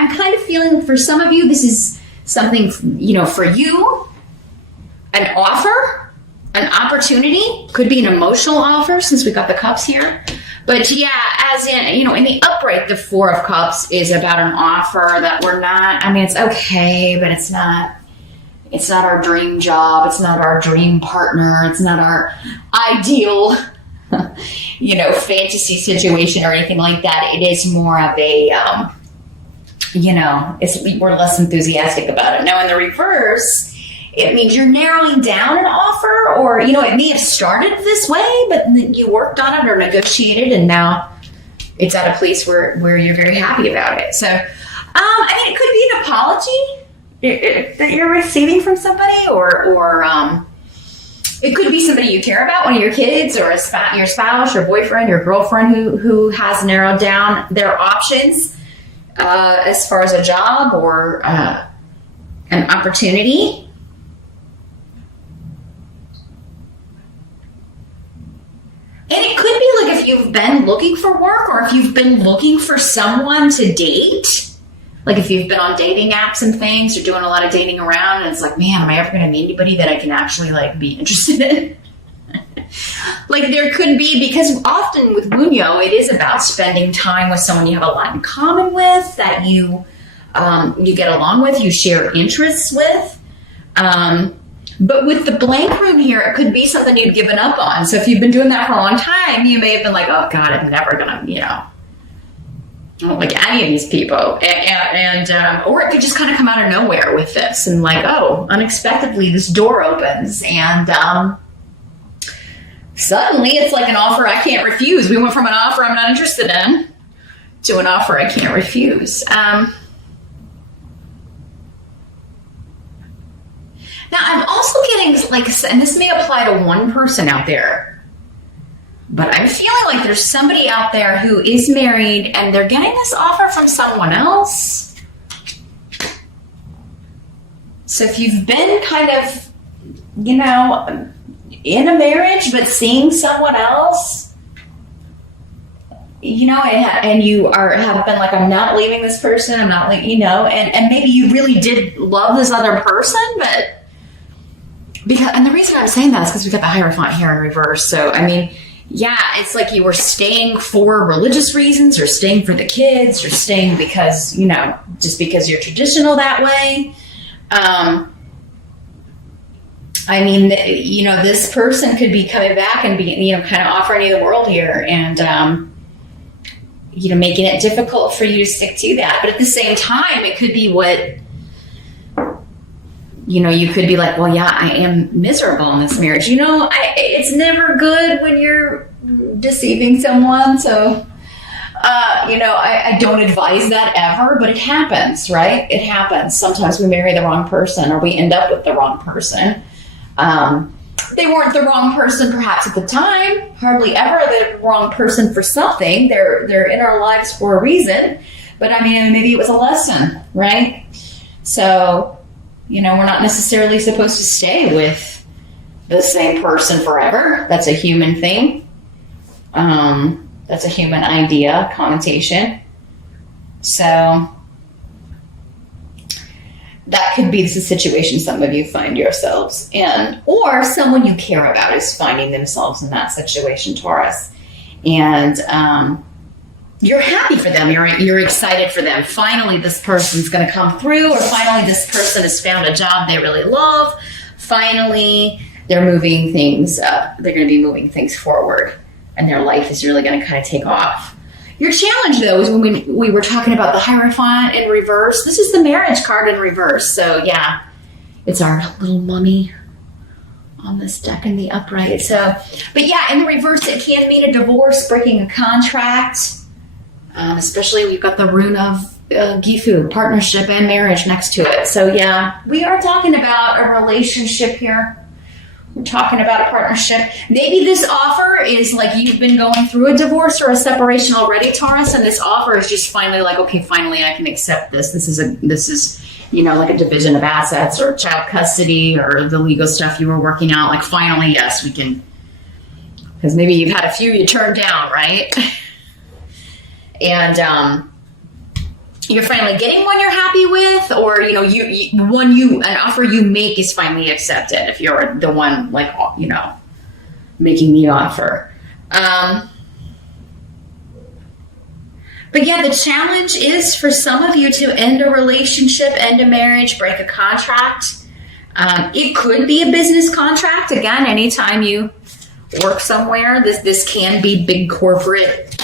I'm kind of feeling for some of you, this is something, for you, an offer, an opportunity, could be an emotional offer since we got the cups here. But yeah, as in, in the upright, the Four of Cups is about an offer that we're not, it's okay, but it's not our dream job. It's not our dream partner. It's not our ideal, fantasy situation or anything like that. It is more of a, we're less enthusiastic about it. Now in the reverse, it means you're narrowing down an offer, or, it may have started this way, but you worked on it or negotiated, and now it's at a place where you're very happy about it. So, it could be an apology that you're receiving from somebody, or it could be somebody you care about, one of your kids, or your spouse, your boyfriend, your girlfriend who has narrowed down their options as far as a job or an opportunity. And it could be like if you've been looking for work, or if you've been looking for someone to date, like if you've been on dating apps and things, or doing a lot of dating around, and it's like, man, am I ever going to meet anybody that I can actually be interested in? There could be, because often with Bunyo, it is about spending time with someone you have a lot in common with, that you get along with, you share interests with. But with the blank rune here, it could be something you've given up on. So if you've been doing that for a long time, you may have been like, oh God, I'm never gonna, I don't like any of these people. And or it could just kind of come out of nowhere with this, and unexpectedly this door opens, and suddenly it's like an offer I can't refuse. We went from an offer I'm not interested in to an offer I can't refuse. Now, I'm also getting, and this may apply to one person out there, but I'm feeling like there's somebody out there who is married and they're getting this offer from someone else. So if you've been kind of, in a marriage, but seeing someone else, and you have been like, I'm not leaving this person, I'm not and maybe you really did love this other person, but and the reason I'm saying that is because we got the Hierophant here in reverse. So, it's like you were staying for religious reasons, or staying for the kids, or staying because, just because you're traditional that way. This person could be coming back and be, kind of offering you the world here, and, making it difficult for you to stick to that. But at the same time, it could be what, you could be like, well, yeah, I am miserable in this marriage. It's never good when you're deceiving someone. So, I don't advise that ever, but it happens, right? It happens. Sometimes we marry the wrong person, or we end up with the wrong person. They weren't the wrong person perhaps at the time, hardly ever the wrong person for something. They're in our lives for a reason, but maybe it was a lesson, right? So, we're not necessarily supposed to stay with the same person forever. That's a human thing. That's a human idea, connotation. So that could be the situation some of you find yourselves in, or someone you care about is finding themselves in that situation, Taurus. And you're happy for them. You're excited for them. Finally, this person's going to come through, or finally this person has found a job they really love. Finally, they're moving things up. They're going to be moving things forward, and their life is really going to kind of take off. Your challenge, though, is when we were talking about the Hierophant in reverse. This is the marriage card in reverse. So, yeah, it's our little mummy on this deck in the upright. So, but yeah, in the reverse, it can mean a divorce, breaking a contract. Especially we've got the rune of Gifu, partnership and marriage next to it. So yeah, we are talking about a relationship here. We're talking about a partnership. Maybe this offer is like you've been going through a divorce or a separation already, Taurus, and this offer is just finally like, okay, finally I can accept this. This is like a division of assets or child custody or the legal stuff you were working out. Like finally, yes, we can, because maybe you've had a few you turned down, right? And you're finally getting one you're happy with, or an offer you make is finally accepted if you're the one making the offer. But yeah, the challenge is for some of you to end a relationship, end a marriage, break a contract. It could be a business contract. Again, anytime you work somewhere, this can be big corporate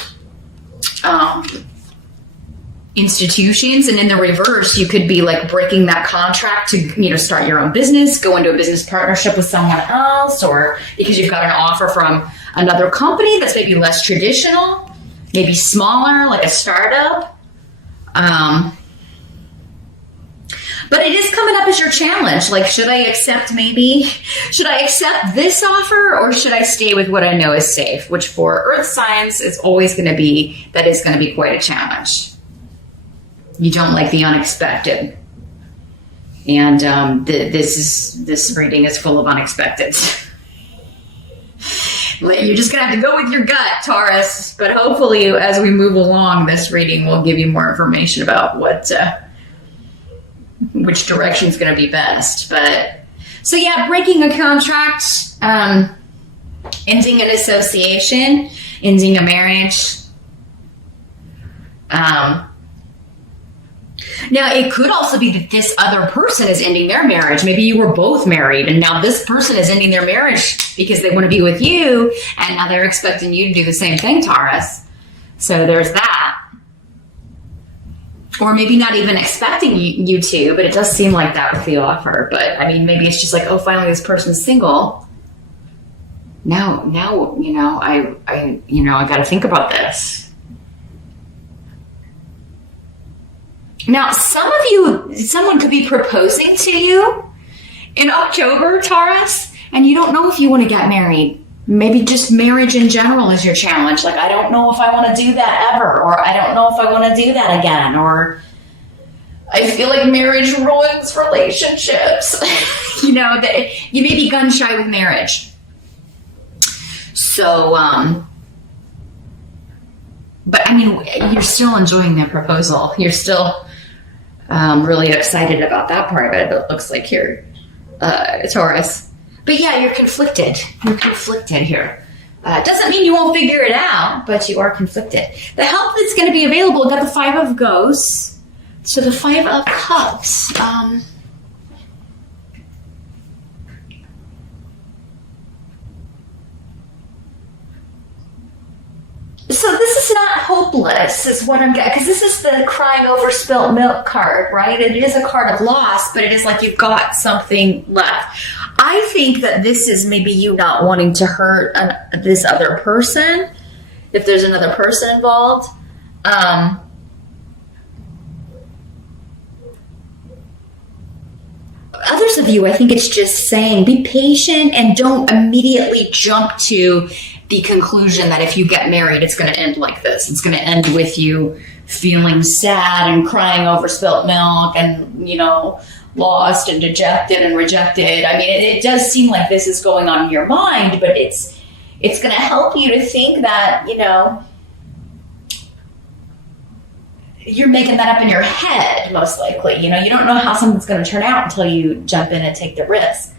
institutions. And in the reverse, you could be like breaking that contract to, start your own business, go into a business partnership with someone else, or because you've got an offer from another company that's maybe less traditional, maybe smaller, like a startup. But it is coming up as your challenge. Like, should I accept this offer, or should I stay with what I know is safe? Which for earth signs is always going to be quite a challenge. You don't like the unexpected. And this reading is full of unexpecteds. You're just going to have to go with your gut, Taurus. But hopefully, as we move along, this reading will give you more information about which direction is going to be best. But so yeah, breaking a contract, ending an association, ending a marriage. Now, it could also be that this other person is ending their marriage. Maybe you were both married, and now this person is ending their marriage because they want to be with you, and now they're expecting you to do the same thing, Taurus. So there's that. Or maybe not even expecting you to, but it does seem like that with the offer. But, I mean, maybe it's just like, oh, finally this person's single. Now, I got to think about this. Now, someone could be proposing to you in October, Taurus, and you don't know if you want to get married. Maybe just marriage in general is your challenge. Like, I don't know if I want to do that ever, or I don't know if I want to do that again, or I feel like marriage ruins relationships. That you may be gun shy with marriage. So, but I mean, you're still enjoying that proposal. You're still really excited about that part of it. It looks like here, Taurus. But yeah, you're conflicted. You're conflicted here. Doesn't mean you won't figure it out, but you are conflicted. The help that's going to be available, got the 5 of Ghosts. So the 5 of Cups. So this is not hopeless, is what I'm getting, because this is the crying over spilt milk card, right? It is a card of loss, but it is like you've got something left. I think that this is maybe you not wanting to hurt this other person, if there's another person involved. Others of you, I think it's just saying, be patient and don't immediately jump to the conclusion that if you get married, it's going to end like this. It's going to end with you feeling sad and crying over spilt milk and, lost and dejected and rejected. I mean, it does seem like this is going on in your mind, but it's going to help you to think that, you're making that up in your head, most likely. You don't know how something's going to turn out until you jump in and take the risk.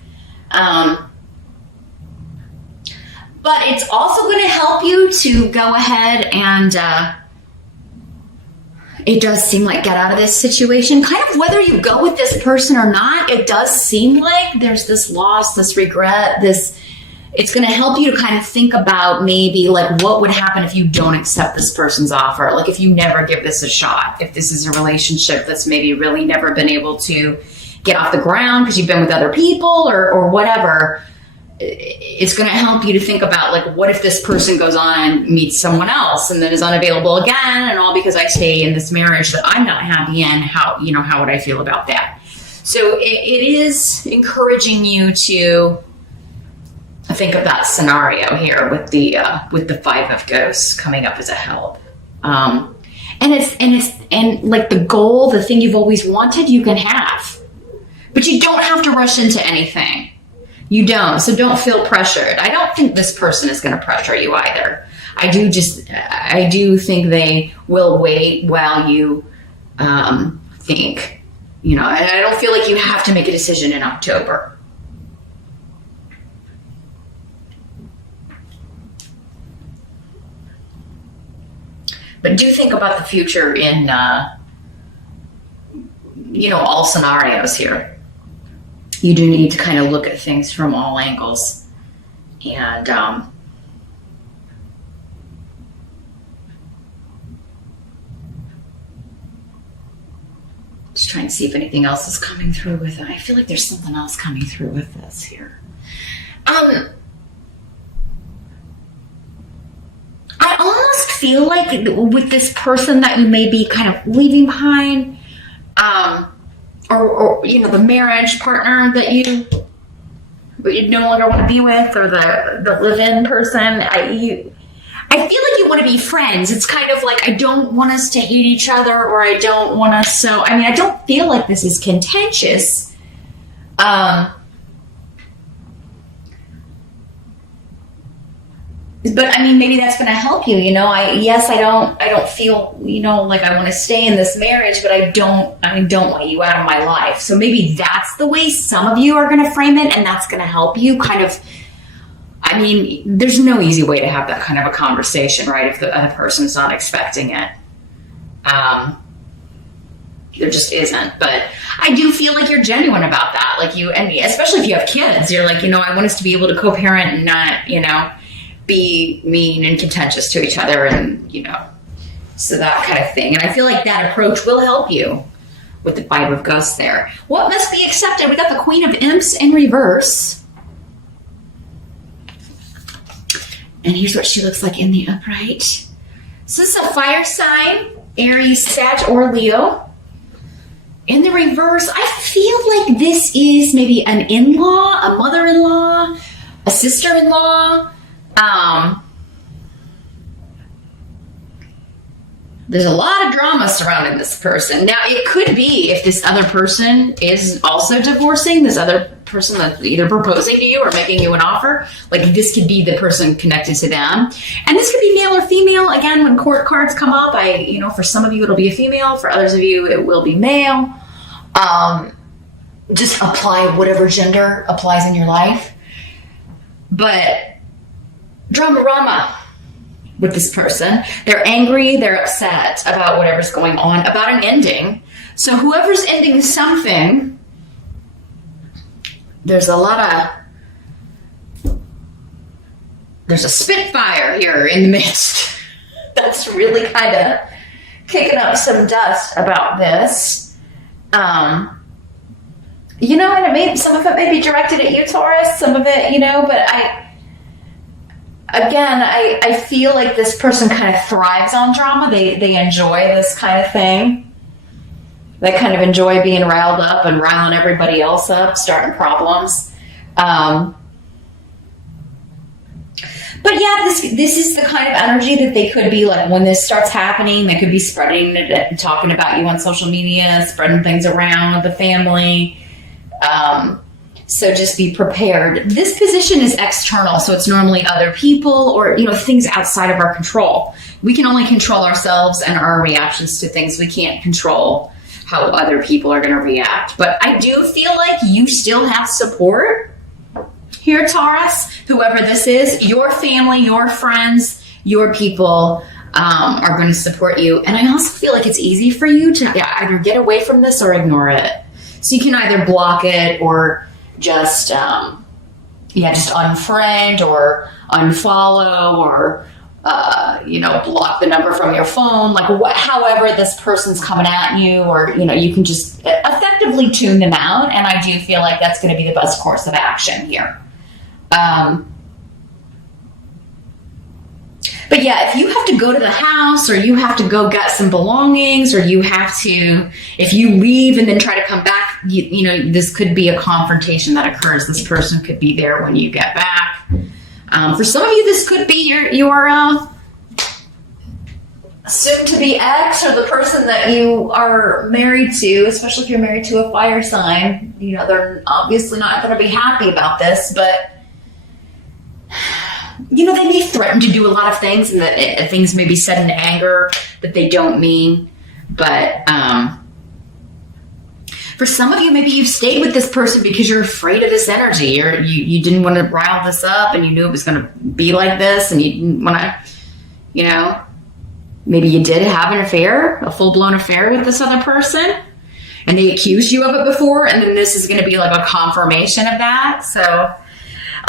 But it's also going to help you to go ahead and, it does seem like get out of this situation. Kind of whether you go with this person or not, it does seem like there's this loss, this regret, it's going to help you to kind of think about maybe like what would happen if you don't accept this person's offer. Like if you never give this a shot, if this is a relationship that's maybe really never been able to get off the ground because you've been with other people or whatever. It's going to help you to think about like, what if this person goes on and meets someone else and then is unavailable again, and all because I stay in this marriage that I'm not happy in. How would I feel about that? So it is encouraging you to think of that scenario here with the 5 of Ghosts coming up as a help. And like the goal, the thing you've always wanted, you can have, but you don't have to rush into anything. You don't. So don't feel pressured. I don't think this person is going to pressure you either. I do think they will wait while you I think, and I don't feel like you have to make a decision in October. But do think about the future in, all scenarios here. You do need to kind of look at things from all angles. And just trying to see if anything else is coming through with it. I feel like there's something else coming through with this here. I almost feel like with this person that you may be kind of leaving behind, or the marriage partner that you no longer want to be with, or the live-in person, I feel like you want to be friends. It's kind of like, I don't want us to hate each other, or I don't want us I don't feel like this is contentious. But maybe that's going to help you. I don't feel, like I want to stay in this marriage, but I don't want you out of my life. So maybe that's the way some of you are going to frame it, and that's going to help you kind of. There's no easy way to have that kind of a conversation, right? If the other person's not expecting it. There just isn't. But I do feel like you're genuine about that. And especially if you have kids, you're like, I want us to be able to co-parent and not, be mean and contentious to each other, and so that kind of thing. And I feel like that approach will help you with the Five of Ghosts there. What must be accepted? We got the Queen of Imps in reverse, and here's what she looks like in the upright. So this is a fire sign, Aries, Sag, or Leo. In the reverse, I feel like this is maybe an in-law, a mother-in-law, a sister-in-law. There's a lot of drama surrounding this person. Now, it could be, if this other person is also divorcing, this other person that's either proposing to you or making you an offer, this could be the person connected to them. And this could be male or female. Again, when court cards come up, for some of you, it'll be a female. For others of you, it will be male. Just apply whatever gender applies in your life. But drama with this person. They're angry, they're upset about whatever's going on, about an ending. So whoever's ending something, there's a spitfire here in the midst. That's really kind of kicking up some dust about this. And some of it may be directed at you, Taurus, some of it, but I feel like this person kind of thrives on drama. They enjoy this kind of thing. They kind of enjoy being riled up and riling everybody else up, starting problems. But yeah, this is the kind of energy that they could be like when this starts happening. They could be spreading it and talking about you on social media, spreading things around the family. So just be prepared. This position is external, so it's normally other people or, things outside of our control. We can only control ourselves and our reactions to things. We can't control how other people are going to react. But I do feel like you still have support here, Taurus. Whoever this is, your family, your friends, your people are going to support you. And I also feel like it's easy for you to either get away from this or ignore it. So you can either block it or just unfriend or unfollow or, block the number from your phone, however this person's coming at you, or, you can just effectively tune them out. And I do feel like that's going to be the best course of action here. But yeah, if you have to go to the house or you have to go get some belongings or you have to, if you leave and then try to come back, this could be a confrontation that occurs. This person could be there when you get back. For some of you, this could be your soon-to-be ex or the person that you are married to, especially if you're married to a fire sign. They're obviously not going to be happy about this, but they may threaten to do a lot of things, and that things may be said in anger that they don't mean. But for some of you, maybe you've stayed with this person because you're afraid of this energy. You didn't want to rile this up, and you knew it was going to be like this, and you didn't want to, maybe you did have an affair, a full-blown affair with this other person, and they accused you of it before, and then this is going to be like a confirmation of that. So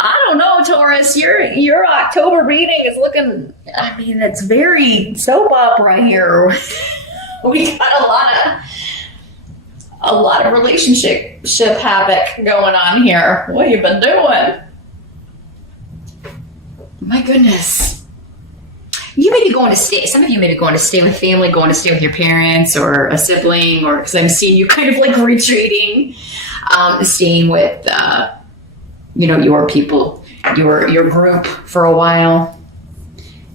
I don't know, Taurus, your October reading is looking, it's very soap opera here. We got a lot of relationship havoc going on here. What have you been doing? My goodness. You may be going to stay, some of you may be going to stay with family, going to stay with your parents or a sibling, or because I'm seeing you kind of like retreating, staying with, your people, your group for a while,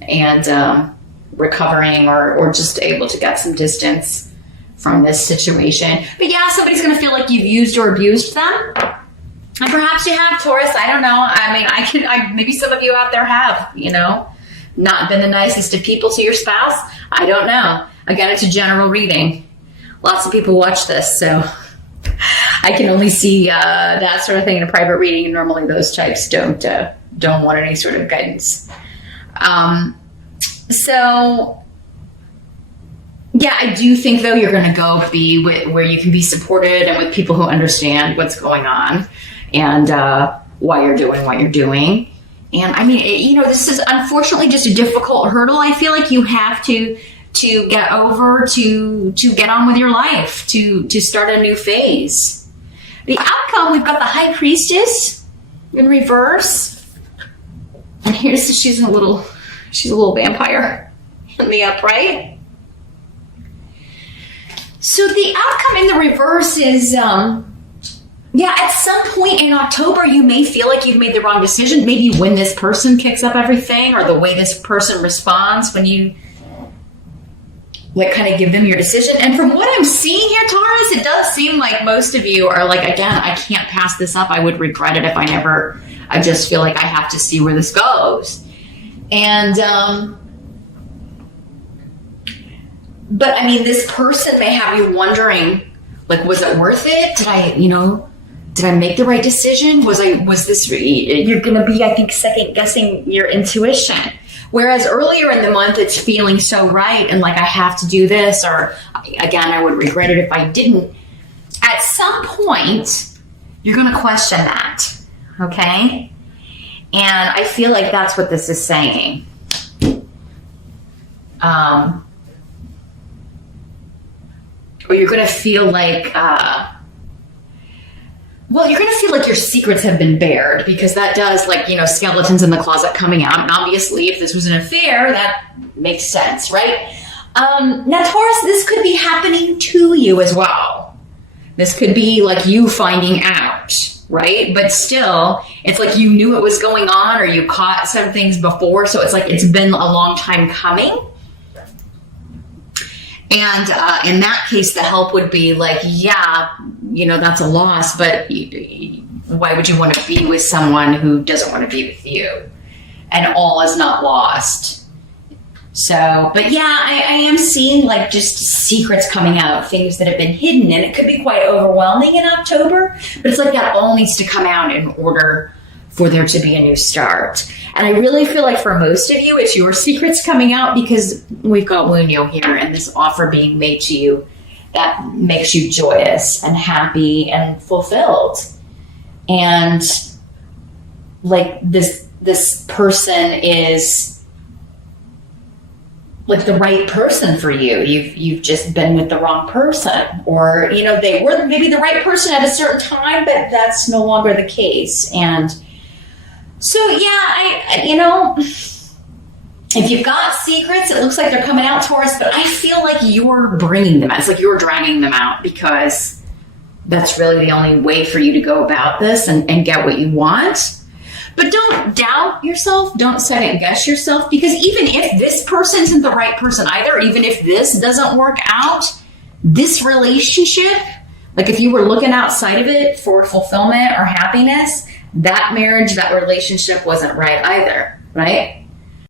and recovering or just able to get some distance from this situation. But yeah, somebody's going to feel like you've used or abused them. And perhaps you have, Taurus. I don't know. Maybe some of you out there have, not been the nicest of people to your spouse. I don't know. Again, it's a general reading. Lots of people watch this, so I can only see that sort of thing in a private reading. And normally those types don't want any sort of guidance. So yeah, I do think, though, you're going to go be where you can be supported and with people who understand what's going on and why you're doing what you're doing. And this is unfortunately just a difficult hurdle. I feel like you have to get over, to get on with your life, to start a new phase. The outcome, we've got the High Priestess in reverse. And she's a little vampire in the upright. So the outcome in the reverse is, at some point in October, you may feel like you've made the wrong decision. Maybe when this person kicks up everything, or the way this person responds when you kind of give them your decision. And from what I'm seeing here, Taurus, it does seem like most of you are like, again, I can't pass this up. I would regret it if I just feel like I have to see where this goes. And, but this person may have you wondering, was it worth it? Did I make the right decision? You're going to be, I think, second guessing your intuition. Whereas earlier in the month, it's feeling so right. And I have to do this, or again, I would regret it if I didn't. At some point, you're going to question that. Okay. And I feel like that's what this is saying. Or you're going to feel like, you're going to feel like your secrets have been bared, because that does, skeletons in the closet coming out. And obviously, if this was an affair, that makes sense, right? Now, Taurus, this could be happening to you as well. This could be you finding out, right? But still, it's you knew it was going on, or you caught some things before. So it's it's been a long time coming. And in that case, the help would be that's a loss, but why would you want to be with someone who doesn't want to be with you? And all is not lost. So, but yeah, I am seeing just secrets coming out, things that have been hidden, and it could be quite overwhelming in October, but it's that all needs to come out in order for there to be a new start. And I really feel like for most of you, it's your secrets coming out, because we've got Wunyo here and this offer being made to you that makes you joyous and happy and fulfilled. And this person is the right person for you. You've just been with the wrong person, or they were maybe the right person at a certain time, but that's no longer the case. And so, if you've got secrets, it looks like they're coming out, Taurus, but I feel like you're bringing them out. It's you're dragging them out, because that's really the only way for you to go about this and get what you want. But don't doubt yourself. Don't second guess yourself, because even if this person isn't the right person either, even if this doesn't work out, this relationship, if you were looking outside of it for fulfillment or happiness, that marriage, that relationship wasn't right either, right?